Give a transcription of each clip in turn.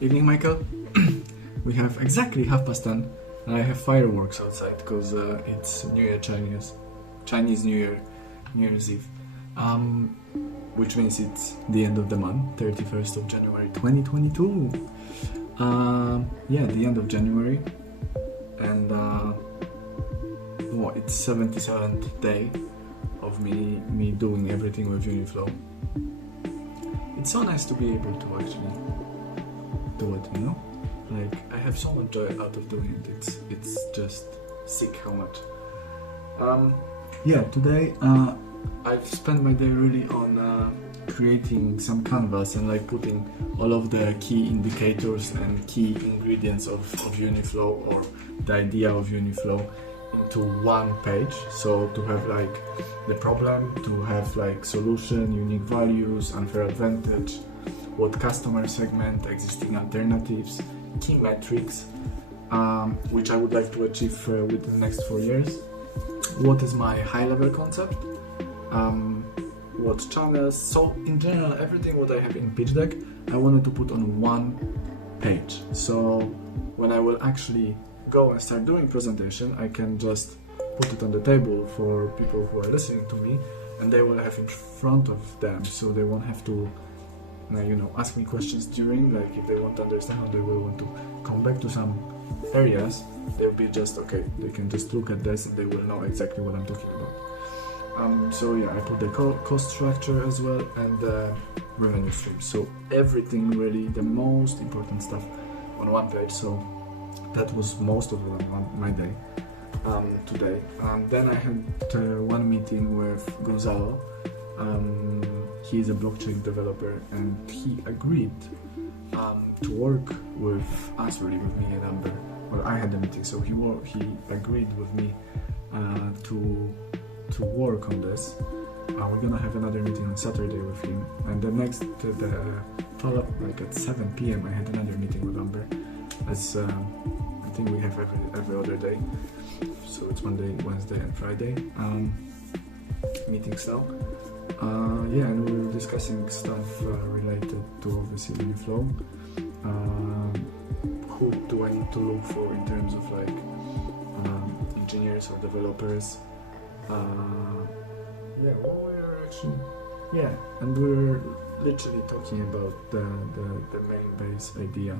Evening, Michael. We have exactly 10:30, and I have fireworks outside because it's New Year Chinese New Year, New Year's Eve, which means it's the end of the month, 31st of January 2022. Yeah, the end of January, and it's 77th day of me doing everything with Uniflow. It's so nice to be able to actually do it, you know? Like, I have so much joy out of doing it. It's just sick how much. Yeah, today I've spent my day really on creating some canvas and like putting all of the key indicators and key ingredients of Uniflow, or the idea of Uniflow, into one page. So to have like the problem, to have like solution, unique values, unfair advantage, what customer segment, existing alternatives, key metrics, which I would like to achieve within the next 4 years. What is my high-level concept? What channels? So in general, everything what I have in pitch deck, I wanted to put on one page. So when I will actually go and start doing presentation, I can just put it on the table for people who are listening to me, and they will have in front of them, so they won't have to ask me questions during, like if they want to understand, or they will want to come back to some areas, they'll be just okay, they can just look at this and they will know exactly what I'm talking about. So yeah, I put the cost structure as well, and the revenue stream, so everything really, the most important stuff on one page. So that was most of it on my day today. Then I had one meeting with Gonzalo. He is a blockchain developer, and he agreed to work with us, really, with me and Amber. Well, I had the meeting, so he agreed with me to work on this. We're gonna have another meeting on Saturday with him, and the next follow-up, like at 7 p.m. I had another meeting with Amber, as I think we have every other day. So it's Monday, Wednesday, and Friday meetings now. Yeah, and we were discussing stuff related to obviously Uniflow. Who do I need to look for in terms of like engineers or developers? Yeah, well, we're actually, yeah, and we're literally talking about the main base idea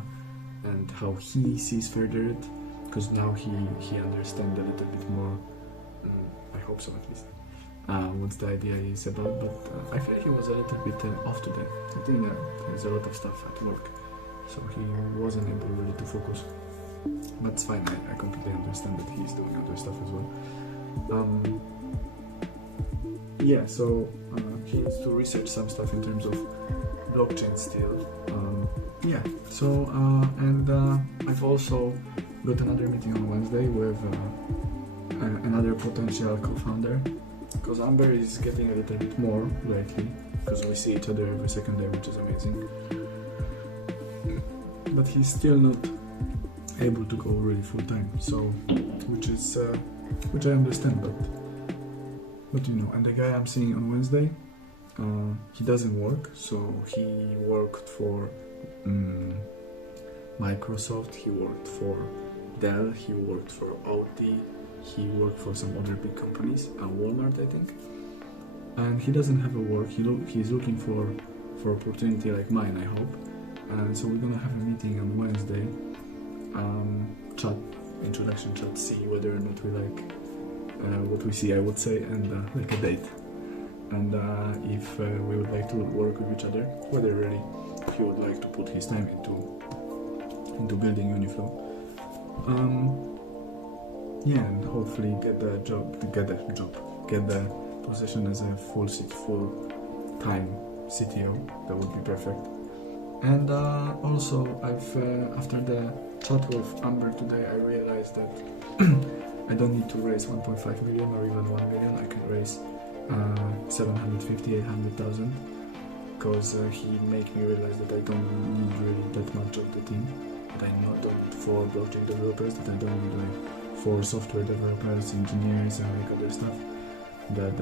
and how he sees further it, because now he understands a little bit more. I hope so, at least. What the idea is about, but I feel he was a little bit off today. I think there's a lot of stuff at work, so he wasn't able really to focus. But it's fine, I completely understand that he's doing other stuff as well. Yeah, so he needs to research some stuff in terms of blockchain still. Yeah, so and I've also got another meeting on Wednesday with another potential co-founder, because Amber is getting a little bit more lately, because we see each other every second day, which is amazing. But he's still not able to go really full time, so which I understand, but and the guy I'm seeing on Wednesday, he doesn't work, so he worked for Microsoft, he worked for Dell, he worked for Audi, he worked for some other big companies, Walmart I think, and he doesn't have a work. He's looking for opportunity like mine, I hope. And so we're gonna have a meeting on Wednesday, introduction chat, see whether or not we like what we see, I would say, and like a date, and if we would like to work with each other, whether really he would like to put his time into building Uniflow. Yeah, and hopefully get the position as a full-time CTO. That would be perfect. And also, I've after the chat with Amber today, I realized that I don't need to raise 1.5 million or even 1 million. I can raise 750, 800,000, because he made me realize that I don't need really that much of the team. That I don't need 4 blockchain developers. That I don't need like 4 software developers, engineers, and like other stuff. That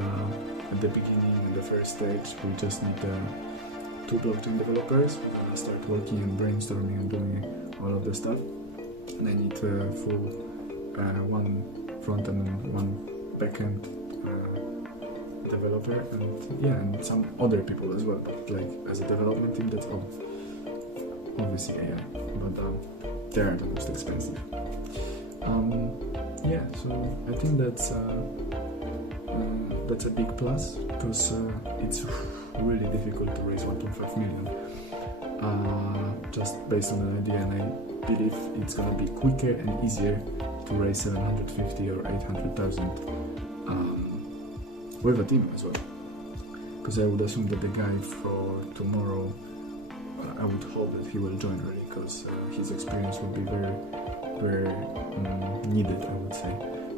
at the beginning, in the first stage, we just need two blockchain developers. We're gonna start working and brainstorming and doing all of the stuff. And I need full one front end and one back end developer, and yeah, and some other people as well. But like as a development team, that's all obviously AI, but they are the most expensive. Yeah, so I think that's a big plus, because it's really difficult to raise 1.5 million just based on an idea, and I believe it's gonna be quicker and easier to raise 750 or 800,000 with a team as well, because I would assume that the guy for tomorrow, I would hope that he will join early, because his experience would be very, very needed, I would say.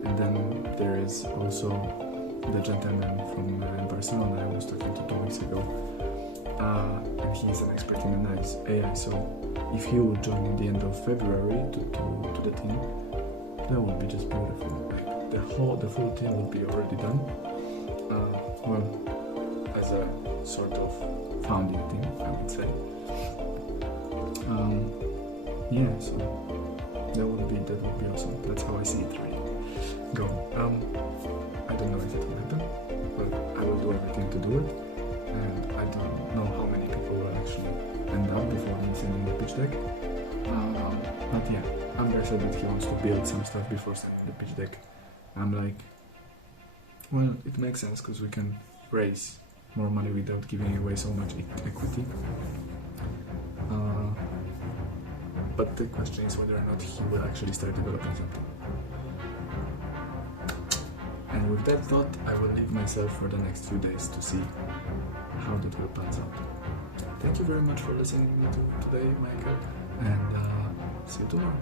And then there is also the gentleman from Barcelona I was talking to 2 weeks ago, and he's an expert in AI, so if he will join in the end of February to the team, that would be just beautiful. Like the full team would be already done. Well, as a sort of founding team, I would say. Yeah, so that would be awesome. That's how I see it really. Go. I don't know if it will happen, but I will do everything to do it. And I don't know how many people will actually end up before me sending the pitch deck. But yeah, Amber said that he wants to build some stuff before sending the pitch deck. I'm like, well, it makes sense, because we can raise more money without giving away so much equity. But the question is whether or not he will actually start developing something. And with that thought, I will leave myself for the next few days to see how that will pan out. Thank you very much for listening to me today, Michael, and see you tomorrow.